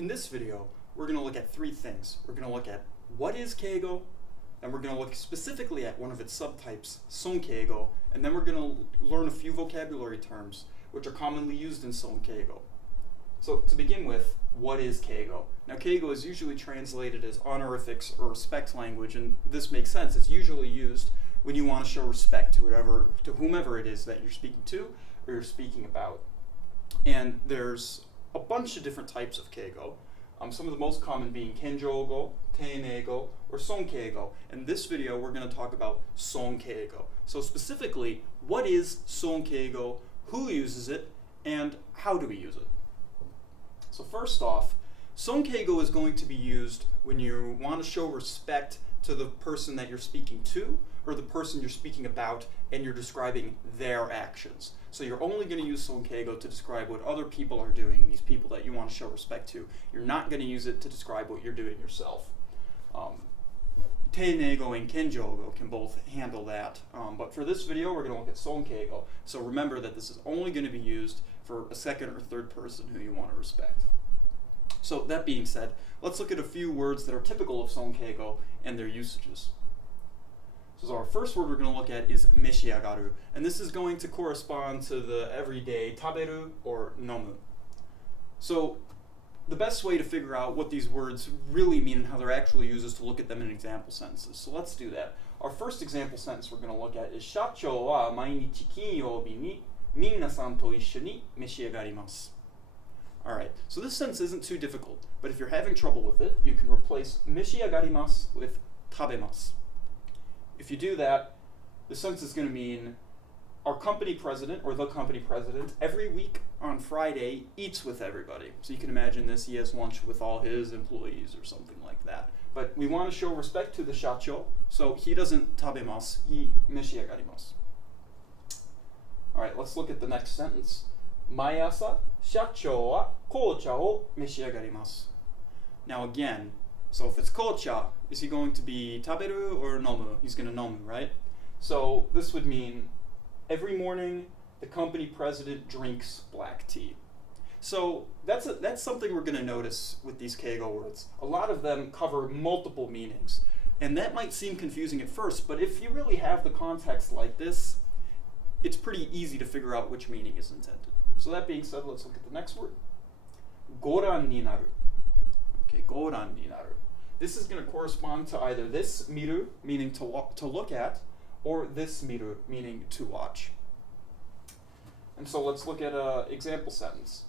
In this video, we're going to look at three things. We're going to look at what is Keigo, and we're going to look specifically at one of its subtypes, Sonkeigo, and then we're going to learn a few vocabulary terms which are commonly used in Sonkeigo. So to begin with, what is Keigo? Now Keigo is usually translated as honorifics or respect language, and this makes sense. It's usually used when you want to show respect to whomever it is that you're speaking to or you're speaking about. And there's a bunch of different types of Keigo. Some of the most common being Kenjougo, Teineigo, or Sonkeigo. In this video, we're going to talk about Sonkeigo. So specifically, what is Sonkeigo, who uses it, and how do we use it? So first off, Sonkeigo is going to be used when you want to show respect to the person that you're speaking to or the person you're speaking about and you're describing their actions. So you're only going to use Sonkeigo to describe what other people are doing, these people that you want to show respect to. You're not going to use it to describe what you're doing yourself. Teineigo and Kenjougo can both handle that, but for this video we're going to look at Sonkeigo. So remember that this is only going to be used for a second or third person who you want to respect. So that being said, let's look at a few words that are typical of Sonkeigo and their usages. So our first word we're going to look at is meshiagaru, and this is going to correspond to the everyday taberu or nomu. So the best way to figure out what these words really mean and how they're actually used is to look at them in example sentences. So let's do that. Our first example sentence we're going to look at is Shachou wa mainichi kinyoubi ni minasan to issho ni meshiagarimasu. Alright, so this sentence isn't too difficult, but if you're having trouble with it, you can replace meshiagarimasu with tabemasu. If you do that, the sentence is going to mean our company president or the company president every week on Friday eats with everybody. So you can imagine this, he has lunch with all his employees or something like that. But we want to show respect to the shacho, so he doesn't tabemasu, he meshiagarimasu. Alright, let's look at the next sentence. Maiasa, shacho wa kocha o meshiagarimasu. Now again, so if it's kocha, is he going to be taberu or nomu? He's going to nomu, right? So this would mean every morning the company president drinks black tea. So that's something we're going to notice with these Keigo words. A lot of them cover multiple meanings. And that might seem confusing at first, but if you really have the context like this, it's pretty easy to figure out which meaning is intended. So that being said, let's look at the next word. Goran ni naru. Okay, goran ni naru. This is going to correspond to either this miru, meaning to look at, or this miru, meaning to watch. And so let's look at an example sentence.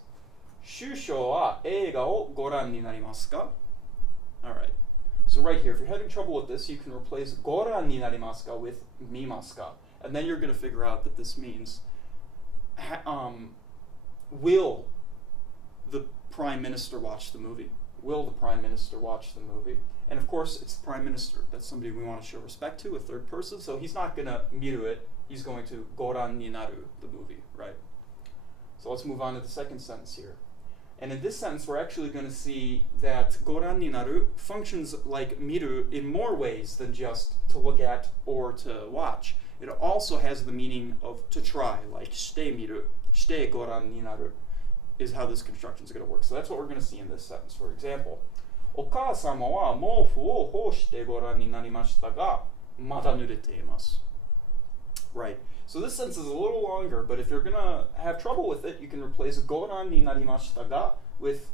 Shushou wa eiga o goran ni narimasu ka? Alright, so right here, if you're having trouble with this, you can replace goran ni narimasu ka with mimasu ka. And then you're going to figure out that this means, will the Prime Minister watch the movie? Will the Prime Minister watch the movie? And of course, it's the Prime Minister. That's somebody we want to show respect to, a third person. So he's not going to miru it. He's going to goran ni naru the movie, right? So let's move on to the second sentence here. And in this sentence, we're actually going to see that goran ni naru functions like miru in more ways than just to look at or to watch. It also has the meaning of to try, like shite miru, shite goran ni naru, is how this construction is going to work. So that's what we're going to see in this sentence. For example, Okasama wa moufu o hoshite goran ni narimashita ga mada nurete imasu. Right. So this sentence is a little longer, but if you're going to have trouble with it, you can replace goran ni narimashita ga with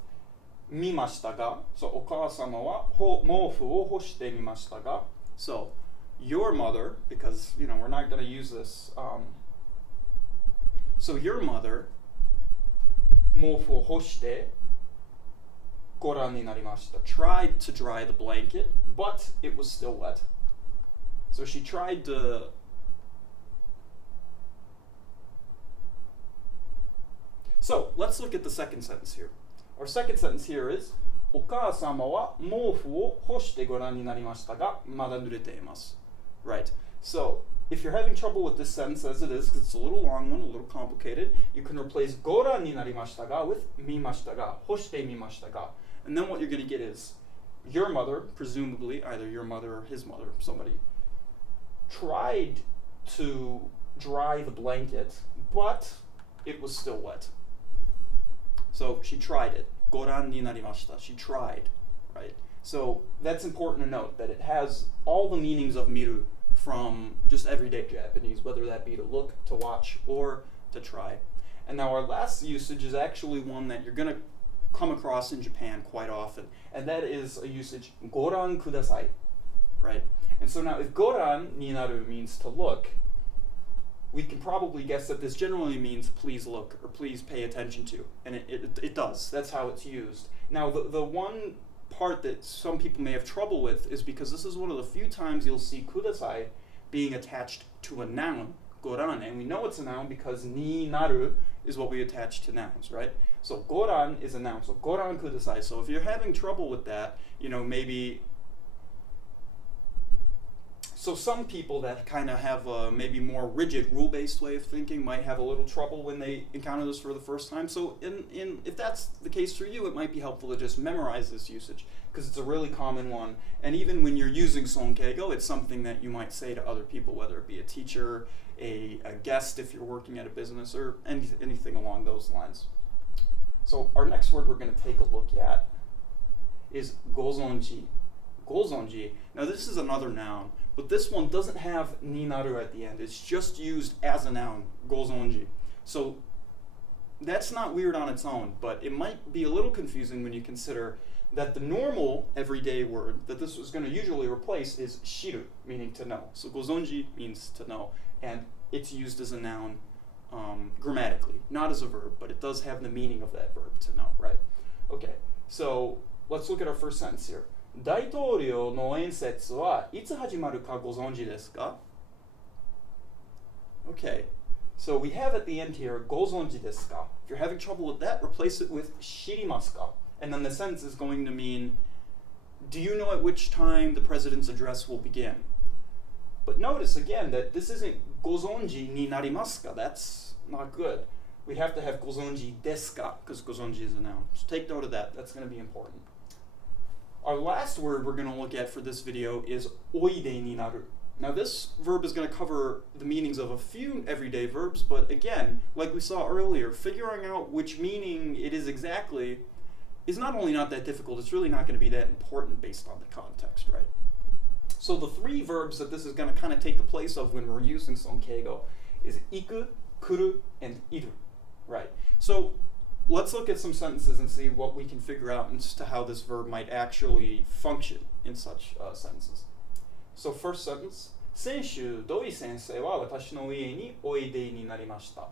mimashita ga. So okasama wa moufu o hoshite mimashita ga. So your mother, because we're not going to use this. So your mother moufu o hoshite goran ni narimashita, tried to dry the blanket, but it was still wet. So she tried to So let's look at the second sentence here. Our second sentence here is Okasama wa moufu o hoshite goran ni narimashita ga mada nurete imasu. Right. So if you're having trouble with this sentence as it is, because it's a little long one, a little complicated, you can replace goran ni narimashita ga with mimashita ga, hoshite mimashita ga. And then what you're going to get is your mother, presumably either your mother or his mother, somebody, tried to dry the blanket, but it was still wet. So she tried it. goran ni narimashita. She tried, right? So that's important to note, that it has all the meanings of miru from just everyday Japanese, whether that be to look, to watch, or to try. And now our last usage is actually one that you're going to come across in Japan quite often, and that is a usage, goran kudasai, right? And so now if goran ni naru means to look, we can probably guess that this generally means please look, or please pay attention to, and it does. That's how it's used. Now the one part that some people may have trouble with is because this is one of the few times you'll see kudasai being attached to a noun, goran, and we know it's a noun because ni naru is what we attach to nouns, right? So goran is a noun, so goran kudasai. So if you're having trouble with that, maybe. So some people that kind of have a maybe more rigid rule-based way of thinking might have a little trouble when they encounter this for the first time. So if that's the case for you, it might be helpful to just memorize this usage because it's a really common one. And even when you're using Sonkeigo, it's something that you might say to other people, whether it be a teacher, a guest if you're working at a business, or anything along those lines. So our next word we're going to take a look at is gozonji. Gozonji. Now this is another noun, but this one doesn't have ni naru at the end. It's just used as a noun, gozonji. So that's not weird on its own, but it might be a little confusing when you consider that the normal everyday word that this was going to usually replace is shiru, meaning to know. So gozonji means to know, and it's used as a noun grammatically, not as a verb, but it does have the meaning of that verb, to know, right? Okay, so let's look at our first sentence here. 大統領の演説はいつ始まるかご存知ですか? Okay, so we have at the end here, ご存知ですか? If you're having trouble with that, replace it with 知りますか? And then the sentence is going to mean, do you know at which time the president's address will begin? But notice again that this isn't ご存知になりますか? That's not good. We have to have ご存知ですか, because ご存知 is a noun. So take note of that. That's going to be important. Our last word we're going to look at for this video is oide ni naru. Now this verb is going to cover the meanings of a few everyday verbs, but again, like we saw earlier, figuring out which meaning it is exactly is not only not that difficult, it's really not going to be that important based on the context, right? So the three verbs that this is going to kind of take the place of when we're using Sonkeigo is iku, kuru, and iru, right? So let's look at some sentences and see what we can figure out as to how this verb might actually function in such sentences. So first sentence, 先週、土井先生は私の家においでになりました.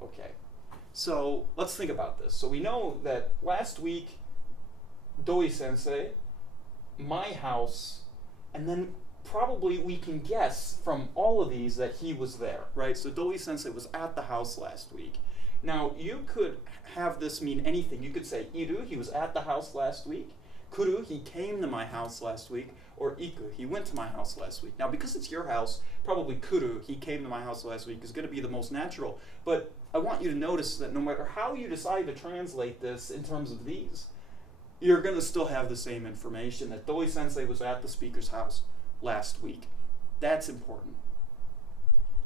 Okay, so let's think about this. So we know that last week, Doi sensei, my house, and then probably we can guess from all of these that he was there, right? So Doi sensei was at the house last week. Now, you could have this mean anything. You could say, iru, he was at the house last week. Kuru, he came to my house last week. Or iku, he went to my house last week. Now, because it's your house, probably kuru, he came to my house last week, is going to be the most natural. But I want you to notice that no matter how you decide to translate this in terms of these, you're going to still have the same information, that Doi sensei was at the speaker's house last week. That's important.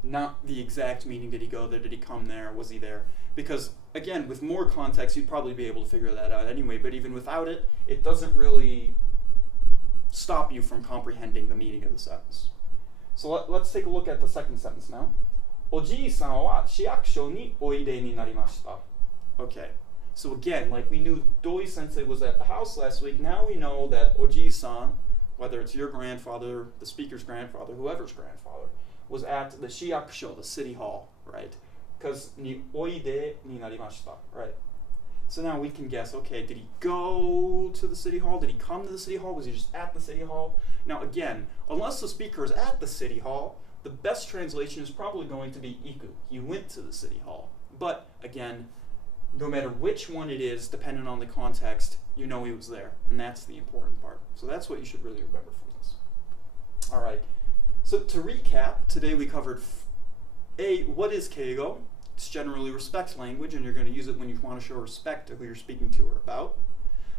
Not the exact meaning, did he go there, did he come there, was he there? Because, again, with more context, you'd probably be able to figure that out anyway, but even without it, it doesn't really stop you from comprehending the meaning of the sentence. So let's take a look at the second sentence now. おじいさんは市役所においでになりました. Okay, so again, like we knew Doi sensei was at the house last week, now we know that Oji-san, whether it's your grandfather, the speaker's grandfather, whoever's grandfather, was at the shiyakusho, the city hall, right? Because ni oide ni narimashita, right? So now we can guess, okay, did he go to the city hall? Did he come to the city hall? Was he just at the city hall? Now again, unless the speaker is at the city hall, the best translation is probably going to be iku. He went to the city hall. But again, no matter which one it is, depending on the context, you know he was there. And that's the important part. So that's what you should really remember from this. All right. So to recap, today we covered what is Keigo? It's generally respect language, and you're going to use it when you want to show respect to who you're speaking to or about.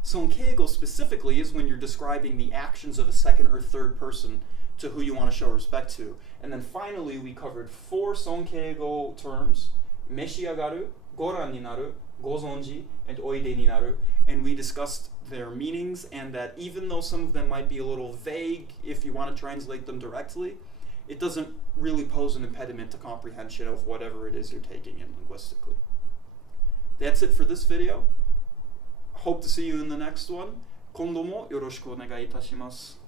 Sonkeigo specifically is when you're describing the actions of a second or third person to who you want to show respect to. And then finally, we covered 4 Sonkeigo terms: meshiagaru, goran ni naru, gozonji and oide ni naru, and we discussed their meanings, and that even though some of them might be a little vague if you want to translate them directly, it doesn't really pose an impediment to comprehension of whatever it is you're taking in linguistically. That's it for this video. Hope to see you in the next one. 今度もよろしくお願いいたします。